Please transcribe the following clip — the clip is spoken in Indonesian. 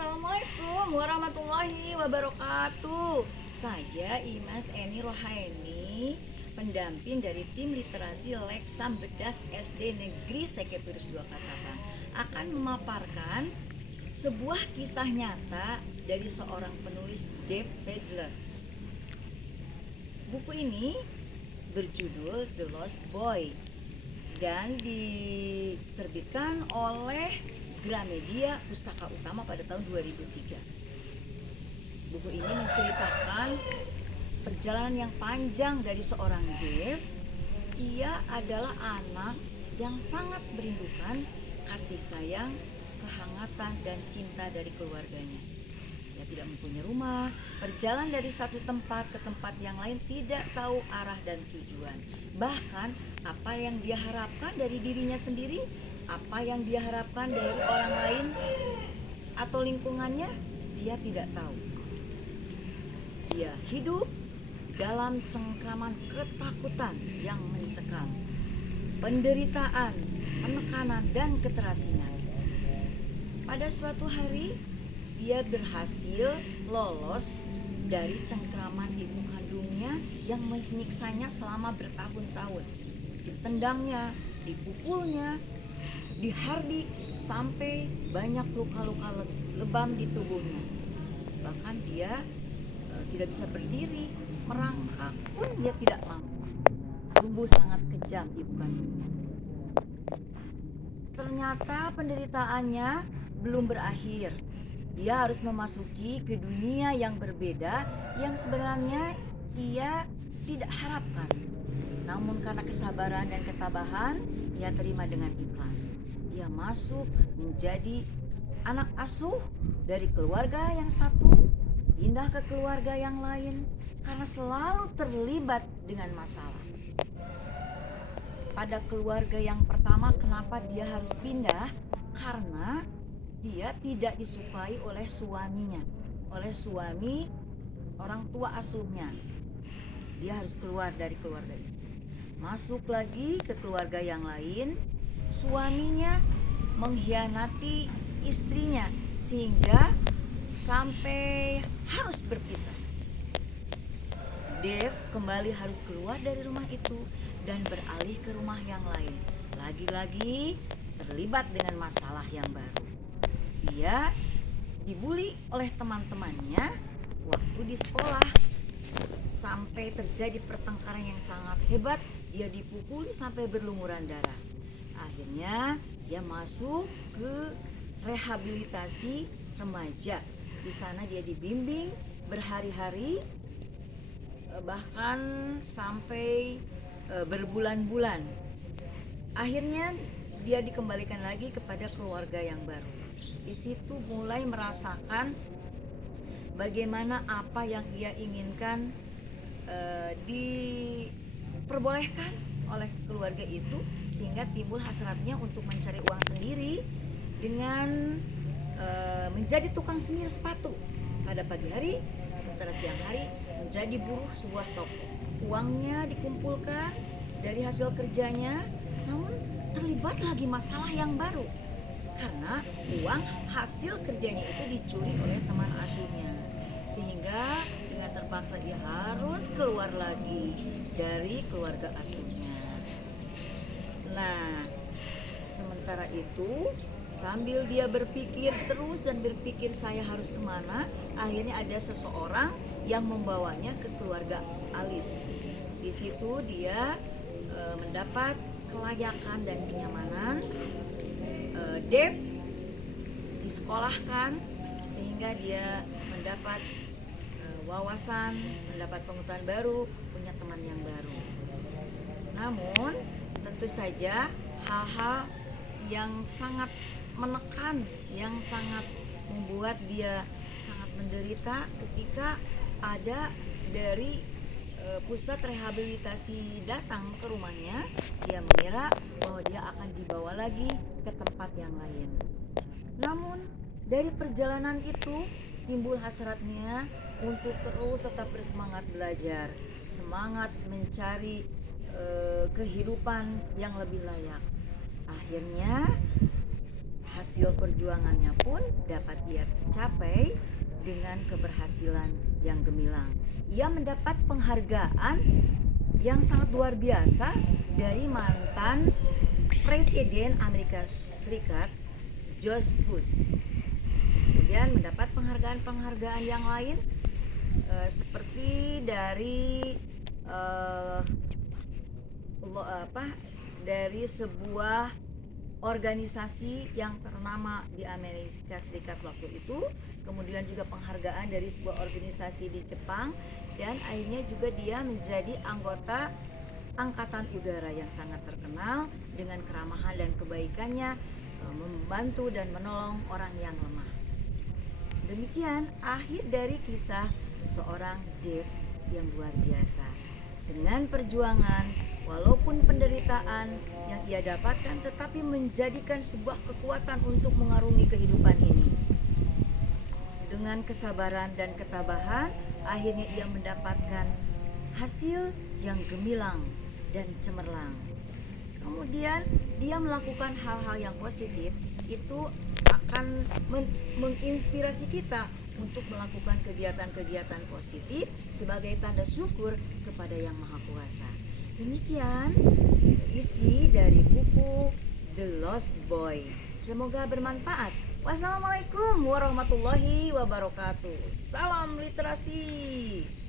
Assalamualaikum warahmatullahi wabarakatuh. Saya Imas Eni Rohaini, pendamping dari tim literasi Leksam Bedas SD Negeri Sekepirus 2 Katapang, akan memaparkan sebuah kisah nyata dari seorang penulis Dave Fidler. Buku ini berjudul The Lost Boy dan diterbitkan oleh Gramedia Pustaka Utama pada tahun 2003. Buku ini menceritakan perjalanan yang panjang dari seorang Dave. Ia adalah anak yang sangat merindukan kasih sayang, kehangatan, dan cinta dari keluarganya. Ia tidak mempunyai rumah, berjalan dari satu tempat ke tempat yang lain, tidak tahu arah dan tujuan. Bahkan apa yang dia harapkan dari dirinya sendiri, apa yang dia harapkan dari orang lain atau lingkungannya, dia tidak tahu. Dia hidup dalam cengkraman ketakutan yang mencekam, penderitaan, penekanan, dan keterasingan. Pada suatu hari, dia berhasil lolos dari cengkraman ibu kandungnya yang menyiksanya selama bertahun-tahun. Ditendangnya, dipukulnya, dihardik sampai banyak luka-luka lebam di tubuhnya. Bahkan dia tidak bisa berdiri, merangkak pun dia tidak mampu. Sungguh sangat kejam ibu kandungnya. Ternyata penderitaannya belum berakhir. Dia harus memasuki ke dunia yang berbeda yang sebenarnya ia tidak harapkan. Namun karena kesabaran dan ketabahan, ia terima dengan ikhlas. Dia masuk menjadi anak asuh dari keluarga yang satu, pindah ke keluarga yang lain karena selalu terlibat dengan masalah. Pada keluarga yang pertama, kenapa dia harus pindah? Karena dia tidak disukai oleh suaminya, oleh suami orang tua asuhnya. Dia harus keluar dari keluarga itu. Masuk lagi ke keluarga yang lain, suaminya mengkhianati istrinya sehingga sampai harus berpisah. Dave kembali harus keluar dari rumah itu dan beralih ke rumah yang lain. Lagi-lagi terlibat dengan masalah yang baru. Dia dibully oleh teman-temannya waktu di sekolah. Sampai terjadi pertengkaran yang sangat hebat, dia dipukuli sampai berlumuran darah. Akhirnya dia masuk ke rehabilitasi remaja. Di sana dia dibimbing berhari-hari, bahkan sampai berbulan-bulan. Akhirnya dia dikembalikan lagi kepada keluarga yang baru. Di situ mulai merasakan bagaimana apa yang ia inginkan diperbolehkan oleh keluarga itu, sehingga timbul hasratnya untuk mencari uang sendiri dengan menjadi tukang semir sepatu pada pagi hari, sementara siang hari menjadi buruh sebuah toko. Uangnya dikumpulkan dari hasil kerjanya, namun terlibat lagi masalah yang baru karena uang hasil kerjanya itu dicuri oleh teman asuhnya, sehingga dengan terpaksa dia harus keluar lagi dari keluarga asuhnya. Nah, sementara itu sambil dia berpikir terus dan berpikir saya harus kemana, akhirnya ada seseorang yang membawanya ke keluarga Alice. Di situ dia mendapat kelayakan dan kenyamanan. Dave disekolahkan sehingga dia mendapat wawasan, mendapat pengetahuan baru, punya teman yang baru. Namun tentu saja hal-hal yang sangat menekan, yang sangat membuat dia sangat menderita ketika ada dari pusat rehabilitasi datang ke rumahnya. Dia mengira bahwa dia akan dibawa lagi ke tempat yang lain. Namun dari perjalanan itu timbul hasratnya untuk terus tetap bersemangat belajar, semangat mencari kehidupan yang lebih layak. Akhirnya hasil perjuangannya pun dapat ia capai dengan keberhasilan yang gemilang. Ia mendapat penghargaan yang sangat luar biasa dari mantan Presiden Amerika Serikat George Bush. Kemudian mendapat penghargaan-penghargaan yang lain seperti dari dari sebuah organisasi yang ternama di Amerika Serikat waktu itu, kemudian juga penghargaan dari sebuah organisasi di Jepang, dan akhirnya juga dia menjadi anggota Angkatan Udara yang sangat terkenal dengan keramahan dan kebaikannya, membantu dan menolong orang yang lemah. Demikian akhir dari kisah seorang Dave yang luar biasa. Dengan perjuangan, walaupun penderitaan yang ia dapatkan, tetapi menjadikan sebuah kekuatan untuk mengarungi kehidupan ini. Dengan kesabaran dan ketabahan, akhirnya ia mendapatkan hasil yang gemilang dan cemerlang. Kemudian dia melakukan hal-hal yang positif, itu akan menginspirasi kita untuk melakukan kegiatan-kegiatan positif sebagai tanda syukur kepada Yang Maha Kuasa. Demikian isi dari buku The Lost Boy. Semoga bermanfaat. Wassalamualaikum warahmatullahi wabarakatuh. Salam literasi.